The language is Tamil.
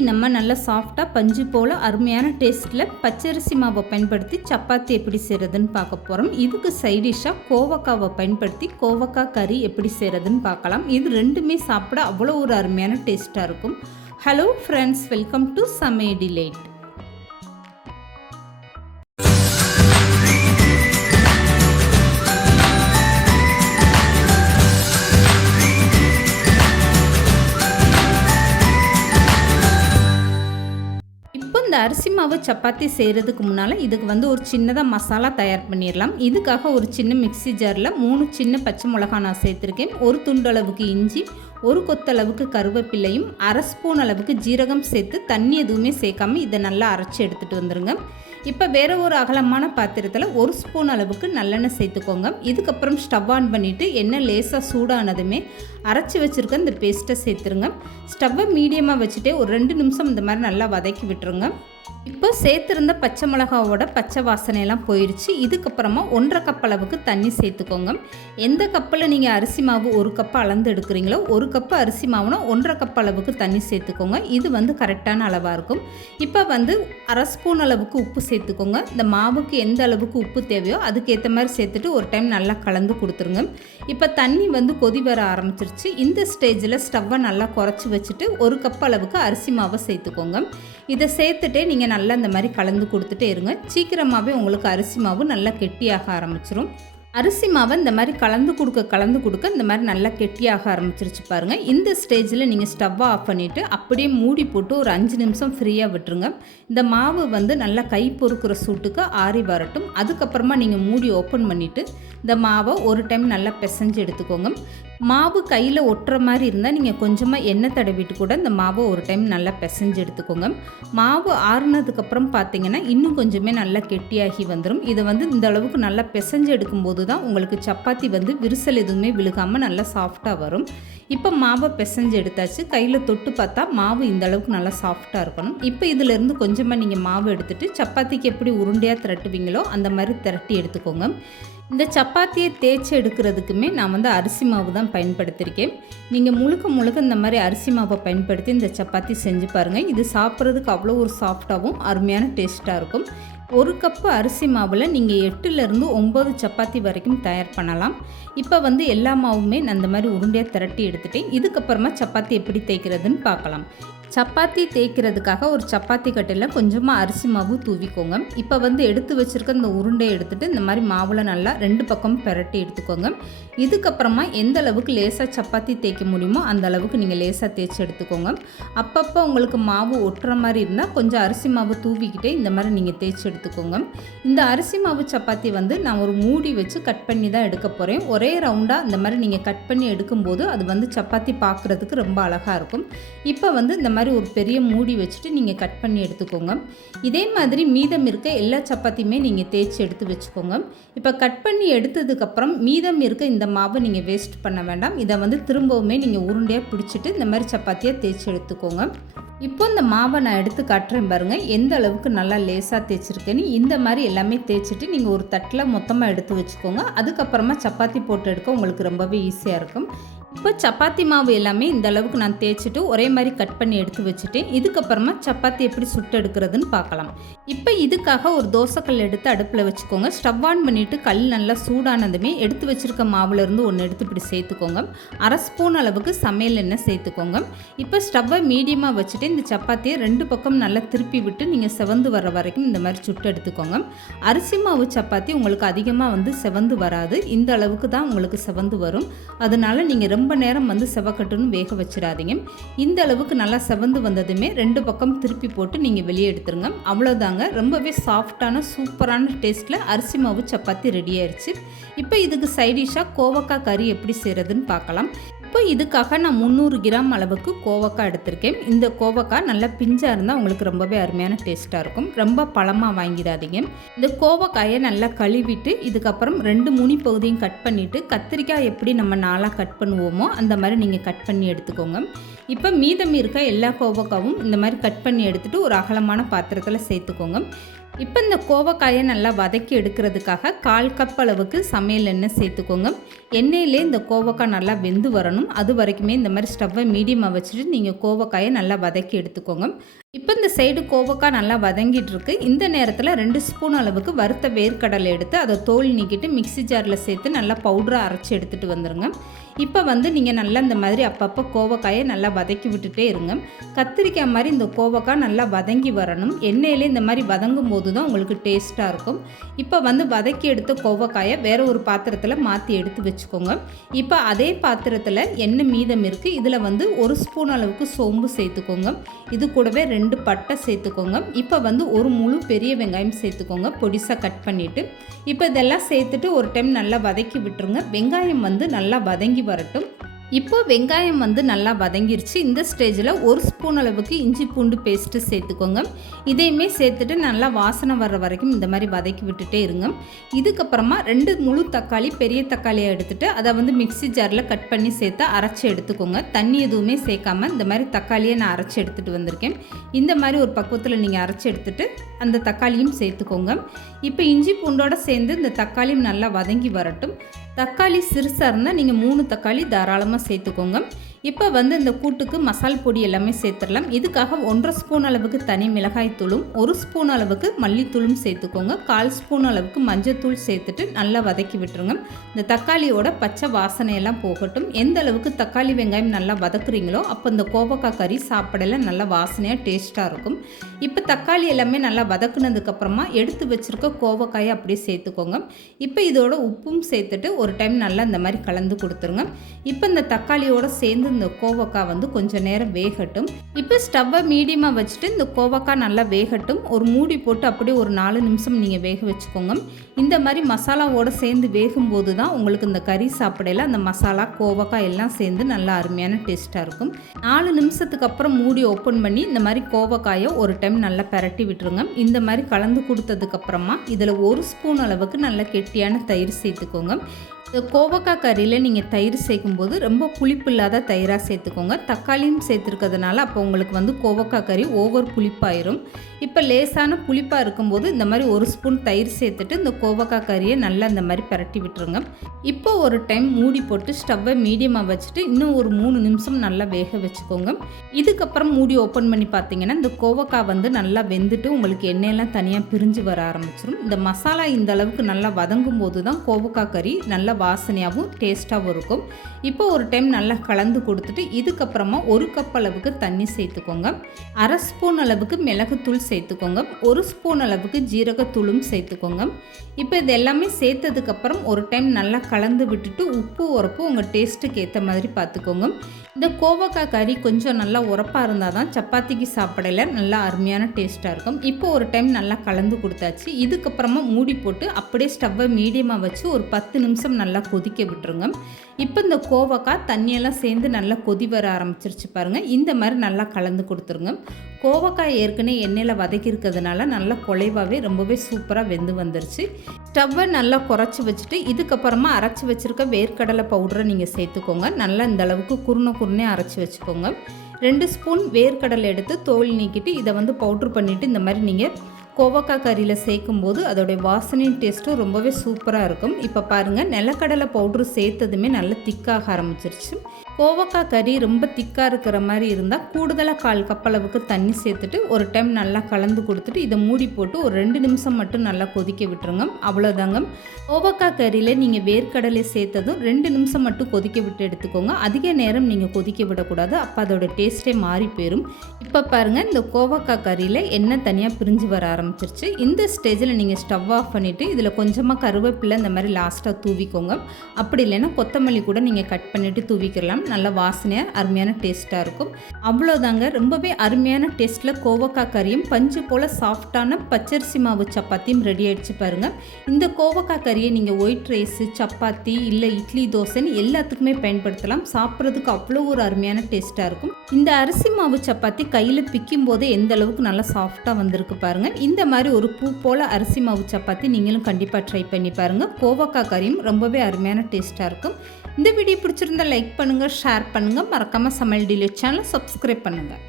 இன்றைக்கி நம்ம நல்லா சாஃப்டாக பஞ்சு போல் அருமையான டேஸ்ட்டில் பச்சரிசி மாவை பயன்படுத்தி சப்பாத்தி எப்படி செய்கிறதுன்னு பார்க்க போகிறோம். இதுக்கு சைடிஷ்ஷாக கோவக்காவை பயன்படுத்தி கோவக்காய் கறி எப்படி செய்கிறதுன்னு பார்க்கலாம். இது ரெண்டுமே சாப்பிட அவ்வளோ ஒரு அருமையான டேஸ்ட்டாக இருக்கும். ஹலோ ஃப்ரெண்ட்ஸ், வெல்கம் டு சமையல் டிலைட். இந்த அரிசி மாவு சப்பாத்தி செய்கிறதுக்கு முன்னால் இதுக்கு ஒரு சின்னதாக மசாலா தயார் பண்ணிடலாம். இதுக்காக ஒரு சின்ன மிக்ஸி ஜாரில் 3 சின்ன பச்சை மிளகா நான் சேர்த்துருக்கேன். ஒரு துண்டளவுக்கு இஞ்சி, ஒரு கொத்தளவுக்கு கருவேப்பிலையும், 1/2 ஸ்பூன் அளவுக்கு ஜீரகம் சேர்த்து தண்ணி எதுவுமே சேர்க்காமல் இதை நல்லா அரைச்சி எடுத்துகிட்டு வந்துடுங்க. இப்போ வேறு ஒரு அகலமான பாத்திரத்தில் 1 ஸ்பூன் அளவுக்கு நல்லெண்ணெய் சேர்த்துக்கோங்க. இதுக்கப்புறம் ஸ்டவ் ஆன் பண்ணிவிட்டு எண்ணெய் லேசாக சூடானதுமே அரைச்சி வச்சுருக்க இந்த பேஸ்ட்டை சேர்த்துருங்க. ஸ்டவ்வை மீடியமாக வச்சுட்டே ஒரு 2 நிமிஷம் இந்த மாதிரி நல்லா வதக்கி விட்டுருங்க. இப்போ சேர்த்துருந்த பச்சை மிளகாவோட பச்சை வாசனையெல்லாம் போயிடுச்சு. இதுக்கப்புறமா 1/2 கப் அளவுக்கு தண்ணி சேர்த்துக்கோங்க. எந்த கப்பில் நீங்கள் அரிசி மாவு 1 கப்பு அளந்து எடுக்கிறீங்களோ 1 கப்பு அரிசி மாவுனா 1/2 கப் அளவுக்கு தண்ணி சேர்த்துக்கோங்க. இது கரெக்டான அளவாக இருக்கும். இப்போ 1/2 ஸ்பூன் அளவுக்கு உப்பு சேர்த்துக்கோங்க. இந்த மாவுக்கு எந்த அளவுக்கு உப்பு தேவையோ அதுக்கேற்ற மாதிரி சேர்த்துட்டு ஒரு டைம் நல்லா கலந்து கொடுத்துருங்க. இப்போ தண்ணி கொதி வர ஆரம்பிச்சிருச்சு. இந்த ஸ்டேஜில் ஸ்டவ்வை நல்லா குறைச்சி வச்சுட்டு 1 கப் அளவுக்கு அரிசி மாவை சேர்த்துக்கோங்க. இதை சேர்த்துட்டே நீங்கள் நல்லா இந்த மாதிரி கலந்து கொடுத்துட்டே இருங்க. சீக்கிரமாகவே உங்களுக்கு அரிசி மாவு நல்லா கெட்டியாக ஆரம்பிச்சிரும். அரிசி மாவை இந்த மாதிரி கலந்து கொடுக்க இந்த மாதிரி நல்லா கெட்டியாக ஆரம்பிச்சிருச்சு பாருங்கள். இந்த ஸ்டேஜில் நீங்கள் ஸ்டவ்வை ஆஃப் பண்ணிவிட்டு அப்படியே மூடி போட்டு ஒரு 5 நிமிஷம் ஃப்ரீயாக விட்டுருங்க. இந்த மாவு நல்லா கை பொறுக்கிற சூட்டுக்கு ஆறி வரட்டும். அதுக்கப்புறமா நீங்கள் மூடி ஓப்பன் பண்ணிவிட்டு இந்த மாவை ஒரு டைம் நல்லா பிசைஞ்சு எடுத்துக்கோங்க. மாவு கையில் ஒட்டுற மாதிரி இருந்தால் நீங்கள் கொஞ்சமாக எண்ணெய் தடவிட்டு கூட இந்த மாவை ஒரு டைம் நல்லா பிசைஞ்சு எடுத்துக்கோங்க. மாவு ஆறுனதுக்கப்புறம் பார்த்தீங்கன்னா இன்னும் கொஞ்சமே நல்லா கெட்டியாகி வந்துடும். இதை இந்த அளவுக்கு நல்லா பிசைஞ்சு எடுக்கும்போது தான் உங்களுக்கு சப்பாத்தி விரிசல் எதுவுமே விழுகாமல் நல்லா சாஃப்டாக வரும். இப்போ மாவை பிசைஞ்சு எடுத்தாச்சு. கையில் தொட்டு பார்த்தா மாவு இந்த அளவுக்கு நல்லா சாஃப்டாக இருக்கணும். இப்போ இதிலேருந்து கொஞ்சமாக நீங்கள் மாவு எடுத்துகிட்டு சப்பாத்திக்கு எப்படி உருண்டையாக திரட்டுவீங்களோ அந்த மாதிரி திரட்டி எடுத்துக்கோங்க. இந்த சப்பாத்தியை தேய்ச்சி எடுக்கிறதுக்குமே நான் அரிசி மாவு தான் பயன்படுத்தியிருக்கேன். நீங்கள் முழுக்க இந்த மாதிரி அரிசி மாவை பயன்படுத்தி இந்த சப்பாத்தி செஞ்சு பாருங்கள். இது சாப்பிட்றதுக்கு அவ்வளோ ஒரு சாஃப்டாகவும் அருமையான டேஸ்ட்டாக இருக்கும். 1 கப்பு அரிசி மாவில் நீங்கள் 8லேருந்து 9 சப்பாத்தி வரைக்கும் தயார் பண்ணலாம். இப்போ எல்லா மாவுமே நான் இந்த மாதிரி உருண்டையாக திரட்டி எடுத்துட்டேன். இதுக்கப்புறமா சப்பாத்தி எப்படி தேய்க்கிறதுன்னு பார்க்கலாம். சப்பாத்தி தேய்க்கிறதுக்காக ஒரு சப்பாத்தி கட்டையில் கொஞ்சமாக அரிசி மாவு தூவிக்கோங்க. இப்போ எடுத்து வச்சுருக்க இந்த உருண்டையை எடுத்துகிட்டு இந்த மாதிரி மாவில் நல்லா 2 பக்கம் பெரட்டி எடுத்துக்கோங்க. இதுக்கப்புறமா எந்த அளவுக்கு லேசாக சப்பாத்தி தேய்க்க முடியுமோ அந்த அளவுக்கு நீங்கள் லேசாக தேய்ச்சி எடுத்துக்கோங்க. அப்பப்போ உங்களுக்கு மாவு ஒட்டுற மாதிரி இருந்தால் கொஞ்சம் அரிசி மாவு தூவிக்கிட்டே இந்த மாதிரி நீங்கள் தேய்ச்சி எடுத்துக்கோங்க. இந்த அரிசி மாவு சப்பாத்தி நான் ஒரு மூடி வச்சு கட் பண்ணி தான் எடுக்க போகிறேன். ஒரே ரவுண்டாக இந்த மாதிரி நீங்கள் கட் பண்ணி எடுக்கும்போது அது சப்பாத்தி பார்க்குறதுக்கு ரொம்ப அழகாக இருக்கும். இப்போ இந்த மாதிரி ஒரு பெரிய மூடி வச்சுட்டு நீங்கள் கட் பண்ணி எடுத்துக்கோங்க. இதே மாதிரி மீதம் இருக்க எல்லா சப்பாத்தியுமே நீங்கள் தேய்ச்சி எடுத்து வச்சுக்கோங்க. இப்போ கட் பண்ணி எடுத்ததுக்கப்புறம் மீதம் இருக்க இந்த மாவை நீங்கள் வேஸ்ட் பண்ண வேண்டாம். இதை திரும்பவுமே நீங்கள் உருண்டையாக பிடிச்சிட்டு இந்த மாதிரி சப்பாத்தியாக தேய்ச்சி எடுத்துக்கோங்க. இப்போ இந்த மாவை நான் எடுத்து காட்டுறேன் பாருங்கள், எந்த அளவுக்கு நல்லா லேசாக தேய்ச்சிருக்கேன்னு. இந்த மாதிரி எல்லாமே தேய்ச்சிட்டு நீங்கள் ஒரு தட்டில் மொத்தமாக எடுத்து வச்சுக்கோங்க. அதுக்கப்புறமா சப்பாத்தி போட்டு எடுக்க உங்களுக்கு ரொம்பவே ஈஸியாக இருக்கும். இப்போ சப்பாத்தி மாவு எல்லாமே இந்த அளவுக்கு நான் தேய்ச்சிட்டு ஒரே மாதிரி கட் பண்ணி எடுத்து வச்சுட்டேன். இதுக்கப்புறமா சப்பாத்தி எப்படி சுட்டு எடுக்கிறதுன்னு பார்க்கலாம். இப்போ இதுக்காக ஒரு தோசைக்கல் எடுத்து அடுப்பில் வச்சுக்கோங்க. ஸ்டவ் ஆன் பண்ணிவிட்டு கல் நல்லா சூடானதுமே எடுத்து வச்சுருக்க மாவுலேருந்து ஒன்று எடுத்து இப்படி சேர்த்துக்கோங்க. 1/2 ஸ்பூன் அளவுக்கு சமையல் எண்ணெய் சேர்த்துக்கோங்க. இப்போ ஸ்டவ்வை மீடியமாக வச்சுட்டு இந்த சப்பாத்தியை 2 பக்கம் நல்லா திருப்பி விட்டு நீங்கள் செவந்து வர வரைக்கும் இந்த மாதிரி சுட்டு எடுத்துக்கோங்க. அரிசி மாவு சப்பாத்தி உங்களுக்கு அதிகமாக செவந்து வராது. இந்த அளவுக்கு தான் உங்களுக்கு செவந்து வரும். அதனால் நீங்கள் ரொம்ப நேரம் செவக்கட்டுன்னு வேக வச்சிடாதீங்க. இந்த அளவுக்கு நல்லா செவந்து வந்ததுமே 2 பக்கம் திருப்பி போட்டு நீங்கள் வெளியே எடுத்துருங்க. அவ்வளோதாங்க, ரொம்பவே சாஃப்டான சூப்பரான டேஸ்ட்டில் அரிசி மாவு சப்பாத்தி ரெடி ஆயிடுச்சு. இப்போ இதுக்கு சைடிஷாக கோவக்காய் கறி எப்படி செய்கிறதுன்னு பார்க்கலாம். இப்போ இதுக்காக நான் 300 கிராம் அளவுக்கு கோவக்காய் எடுத்திருக்கேன். இந்த கோவக்காய் நல்லா பிஞ்சாக இருந்தால் உங்களுக்கு ரொம்பவே அருமையான டேஸ்ட்டாக இருக்கும். ரொம்ப பழமாக வாங்கிடாதீங்க. இந்த கோவக்காயை நல்லா கழுவிட்டு இதுக்கப்புறம் 2 முனி பகுதியும் கட் பண்ணிவிட்டு கத்திரிக்காய் எப்படி நம்ம 4ஆக கட் பண்ணுவோமோ அந்த மாதிரி நீங்கள் கட் பண்ணி எடுத்துக்கோங்க. இப்போ மீதம் இருக்க எல்லா கோவக்காவும் இந்த மாதிரி கட் பண்ணி எடுத்துகிட்டு ஒரு அகலமான பாத்திரத்தில் சேர்த்துக்கோங்க. இப்போ இந்த கோவக்காயை நல்லா வதக்கி எடுக்கிறதுக்காக 1/4 கப் அளவுக்கு சமையல் எண்ணெய் சேர்த்துக்கோங்க. எண்ணெயிலே இந்த கோவக்காய் நல்லா வெந்து வரணும். அது வரைக்குமே இந்த மாதிரி ஸ்டவ்வை மீடியமாக வச்சுட்டு நீங்கள் கோவக்காயை நல்லா வதக்கி எடுத்துக்கோங்க. இப்போ இந்த சைடு கோவக்காய் நல்லா வதங்கிட்டு இருக்கு. இந்த நேரத்தில் 2 ஸ்பூன் அளவுக்கு வறுத்த வேர்க்கடலை எடுத்து அதை தோல் நீக்கிட்டு மிக்ஸி ஜாரில் சேர்த்து நல்லா பவுடராக அரைச்சி எடுத்துகிட்டு வந்துடுங்க. இப்போ நீங்கள் நல்லா இந்த மாதிரி அப்பப்போ கோவக்காயை நல்லா வதக்கி விட்டுட்டே இருங்க. கத்திரிக்காய் மாதிரி இந்த கோவக்காய் நல்லா வதங்கி வரணும். எண்ணெயிலே இந்த மாதிரி வதங்கும் போது தான் உங்களுக்கு டேஸ்ட்டாக இருக்கும். இப்போ வதக்கி எடுத்த கோவக்காயை வேறு ஒரு பாத்திரத்தில் மாற்றி எடுத்து வச்சுக்கோங்க. இப்போ அதே பாத்திரத்தில் எண்ணெய் மீதம் இருக்குது. இதில் 1 ஸ்பூன் அளவுக்கு சோம்பு சேர்த்துக்கோங்க. இது கூடவே 2 பட்டை சேர்த்துக்கோங்க. இப்போ ஒரு முழு பெரிய வெங்காயம் சேர்த்துக்கோங்க, பொடிசாக கட் பண்ணிவிட்டு. இப்போ இதெல்லாம் சேர்த்துட்டு ஒரு டைம் நல்லா வதக்கி விட்டுருங்க. வெங்காயம் நல்லா வதங்கி வரட்டும். இப்போ வெங்காயம் நல்லா வதங்கிருச்சு. இந்த ஸ்டேஜில் 1 ஸ்பூன் அளவுக்கு இஞ்சி பூண்டு பேஸ்ட்டு சேர்த்துக்கோங்க. இதையுமே சேர்த்துட்டு நல்லா வாசனை வர்ற வரைக்கும் இந்த மாதிரி வதக்கி விட்டுட்டே இருங்க. இதுக்கப்புறமா 2 முழு தக்காளி, பெரிய தக்காளியை எடுத்துகிட்டு அதை மிக்ஸி ஜாரில் கட் பண்ணி சேர்த்து அரைச்சி எடுத்துக்கோங்க. தண்ணி எதுவுமே சேர்க்காமல் இந்த மாதிரி தக்காளியை நான் அரைச்சி எடுத்துகிட்டு வந்திருக்கேன். இந்த மாதிரி ஒரு பக்குவத்தில் நீங்கள் அரைச்சி எடுத்துகிட்டு அந்த தக்காளியும் சேர்த்துக்கோங்க. இப்போ இஞ்சி பூண்டோடு சேர்ந்து இந்த தக்காளியும் நல்லா வதங்கி வரட்டும். தக்காளி சிறுசாக இருந்தால் நீங்கள் 3 தக்காளி தாராளமாக சேர்த்துக்கோங்க. இப்போ இந்த கூட்டுக்கு மசால் பொடி எல்லாமே சேர்த்துடலாம். இதுக்காக 1/2 ஸ்பூன் அளவுக்கு தனி மிளகாய் தூளும் 1 ஸ்பூன் அளவுக்கு மல்லித்தூளும் சேர்த்துக்கோங்க. 1/4 ஸ்பூன் அளவுக்கு மஞ்சத்தூள் சேர்த்துட்டு நல்லா வதக்கி விட்டுருங்க. இந்த தக்காளியோட பச்சை வாசனையெல்லாம் போகட்டும். எந்த அளவுக்கு தக்காளி வெங்காயம் நல்லா வதக்குறீங்களோ அப்போ இந்த கோவக்காய் கறி சாப்பிடலாம் நல்லா வாசனையாக டேஸ்ட்டாக இருக்கும். இப்போ தக்காளி எல்லாமே நல்லா வதக்குனதுக்கப்புறமா எடுத்து வச்சுருக்க கோவக்காயை அப்படியே சேர்த்துக்கோங்க. இப்போ இதோட உப்பும் சேர்த்துட்டு ஒரு டைம் நல்லா இந்த மாதிரி கலந்து கொடுத்துருங்க. இப்போ இந்த தக்காளியோட சேர்ந்து இந்த கோவக்காய் கொஞ்சம் நேரம் வேகட்டும். இப்போ ஸ்டவ்வை மீடியமாக வச்சுட்டு இந்த கோவக்காய் நல்லா வேகட்டும். ஒரு மூடி போட்டு அப்படியே ஒரு 4 நிமிஷம் நீங்கள் வேக வச்சுக்கோங்க. இந்த மாதிரி மசாலாவோடு சேர்ந்து வேகும்போது தான் உங்களுக்கு இந்த கறி சாப்பிடையில் அந்த மசாலா கோவக்காய் எல்லாம் சேர்ந்து நல்லா அருமையான டேஸ்ட்டாக இருக்கும். 4 நிமிஷத்துக்கு அப்புறம் மூடி ஓப்பன் பண்ணி இந்த மாதிரி கோவக்காயை ஒரு டைம் நல்லா பரட்டி விட்டுருங்க. இந்த மாதிரி கலந்து கொடுத்ததுக்கப்புறமா இதில் 1 ஸ்பூன் அளவுக்கு நல்ல கெட்டியான தயிர் சேர்த்துக்கோங்க. இந்த கோவக்காய் கறியில் நீங்கள் தயிர் சேர்க்கும்போது ரொம்ப புளிப்பு இல்லாத தயிராக சேர்த்துக்கோங்க. தக்காளியும் சேர்த்துருக்கிறதுனால அப்போ உங்களுக்கு கோவக்காய் கறி ஓவர் புளிப்பாயிரும். இப்போ லேசான புளிப்பாக இருக்கும்போது இந்த மாதிரி 1 ஸ்பூன் தயிர் சேர்த்துட்டு இந்த கோவக்காய் கறியை நல்லா இந்த மாதிரி பரட்டி விட்டுருங்க. இப்போ ஒரு டைம் மூடி போட்டு ஸ்டவ்வை மீடியமாக வச்சுட்டு இன்னும் ஒரு 3 நிமிஷம் நல்லா வேக வச்சுக்கோங்க. இதுக்கப்புறம் மூடி ஓப்பன் பண்ணி பார்த்தீங்கன்னா இந்த கோவக்காய் நல்லா வெந்துட்டு உங்களுக்கு எண்ணெயெல்லாம் தனியாக பிரிஞ்சு வர ஆரம்பிச்சிடும். இந்த மசாலா இந்த அளவுக்கு நல்லா வதங்கும் போது தான் கோவக்காய் கறி நல்லா வாசனையாகவும் டேஸ்ட்டாகவும் இருக்கும். இப்போ ஒரு டைம் நல்லா கலந்து கொடுத்துட்டு இதுக்கப்புறமா 1 கப் அளவுக்கு தண்ணி சேர்த்துக்கோங்க. 1/2 ஸ்பூன் அளவுக்கு மிளகுத்தூள் சேர்த்துக்கோங்க. 1 ஸ்பூன் அளவுக்கு ஜீரகத்தூளும் சேர்த்துக்கோங்க. இப்போ இது எல்லாமே சேர்த்ததுக்கப்புறம் ஒரு டைம் நல்லா கலந்து விட்டுட்டு உப்பு உரப்பு உங்கள் டேஸ்ட்டுக்கு ஏற்ற மாதிரி பார்த்துக்கோங்க. இந்த கோவக்காய் கறி கொஞ்சம் நல்லா உரப்பாக இருந்தால் தான் சப்பாத்திக்கு சாப்பிடல நல்லா அருமையான டேஸ்ட்டாக இருக்கும். இப்போ ஒரு டைம் நல்லா கலந்து கொடுத்தாச்சு. இதுக்கப்புறமா மூடி போட்டு அப்படியே ஸ்டவ்வை மீடியமாக வச்சு ஒரு 10 நிமிஷம் நல்லா கொதிக்க விட்டுருங்க. இப்போ இந்த கோவக்காய் தண்ணியெல்லாம் சேர்ந்து நல்லா கொதி வர ஆரம்பிச்சிருச்சு பாருங்கள். இந்த மாதிரி நல்லா கலந்து கொடுத்துருங்க. கோவக்காய் ஏற்கனவே எண்ணெயில் வதக்கியிருக்கிறதுனால நல்லா குலைவாகவே ரொம்பவே சூப்பராக வெந்து வந்துருச்சு. ஸ்டவ்வை நல்லா குறைச்சி வச்சுட்டு இதுக்கப்புறமா அரைச்சி வச்சுருக்க வேர்க்கடலை பவுடரை நீங்கள் சேர்த்துக்கோங்க. நல்லா இந்த அளவுக்கு குருணை அரைச்சி வச்சுக்கோங்க. 2 ஸ்பூன் வேர்க்கடலை எடுத்து தோல் நீக்கிட்டு இதை பவுட்ரு பண்ணிவிட்டு இந்த மாதிரி நீங்கள் கோவக்காய் கறியில் சேர்க்கும்போது அதோடைய வாசனையும் டேஸ்ட்டும் ரொம்பவே சூப்பராக இருக்கும். இப்போ பாருங்கள், நிலக்கடலை பவுட்ரு சேர்த்ததுமே நல்லா திக்காக ஆரம்பிச்சிருச்சு. கோவக்காய் கறி ரொம்ப திக்காக இருக்கிற மாதிரி இருந்தால் கூடுதலாக 1/4 கப் அளவுக்கு தண்ணி சேர்த்துட்டு ஒரு டைம் நல்லா கலந்து கொடுத்துட்டு இதை மூடி போட்டு ஒரு 2 நிமிஷம் மட்டும் நல்லா கொதிக்க விட்டுருங்க. அவ்வளோதாங்க. கோவக்காய் கறியில் நீங்கள் வேர்க்கடலை சேர்த்ததும் 2 நிமிஷம் மட்டும் கொதிக்க விட்டு எடுத்துக்கோங்க. அதிக நேரம் நீங்கள் கொதிக்க விடக்கூடாது, அப்போ அதோட டேஸ்ட்டே மாறி போயிடும். இப்போ பாருங்கள், இந்த கோவக்காய் கறியில் எண்ணெய் தனியாக பிரிஞ்சு வர ஆரம்பிச்சிருச்சு. இந்த ஸ்டேஜில் நீங்கள் ஸ்டவ் ஆஃப் பண்ணிவிட்டு இதில் கொஞ்சமாக கருவேப்பிலை இந்த மாதிரி லாஸ்ட்டாக தூவிக்கோங்க. அப்படி இல்லைன்னா கொத்தமல்லி கூட நீங்கள் கட் பண்ணிவிட்டு தூவிக்கலாம். நல்ல வாசனையாக அருமையான டேஸ்ட்டாக இருக்கும். அவ்வளோதாங்க. ரொம்பவே அருமையான டேஸ்ட்டில் கோவக்காய் கறியும் பஞ்சு போல் சாஃப்டான பச்சரிசி மாவு சப்பாத்தியும் ரெடி ஆகிடுச்சு பாருங்கள். இந்த கோவக்காய் கறியை நீங்கள் ஒயிட் ரைஸு, சப்பாத்தி இல்லை இட்லி, தோசைன்னு எல்லாத்துக்குமே பயன்படுத்தலாம். சாப்பிட்றதுக்கு அவ்வளோ ஒரு அருமையான டேஸ்ட்டாக இருக்கும். இந்த அரிசி மாவு சப்பாத்தி கையில் பிக்கும் போது எந்த அளவுக்கு நல்லா சாஃப்டாக வந்திருக்கு பாருங்கள். இந்த மாதிரி ஒரு பூ போல் அரிசி மாவு சப்பாத்தி நீங்களும் கண்டிப்பாக ட்ரை பண்ணி பாருங்கள். கோவக்காய் கறியும் ரொம்பவே அருமையான டேஸ்ட்டாக இருக்கும். இந்த வீடியோ பிடிச்சிருந்தா லைக் பண்ணுங்கள், ஷேர் பண்ணுங்கள். மறக்காமல் சமையல் டிலே சேனலை சப்ஸ்கிரைப் பண்ணுங்கள்.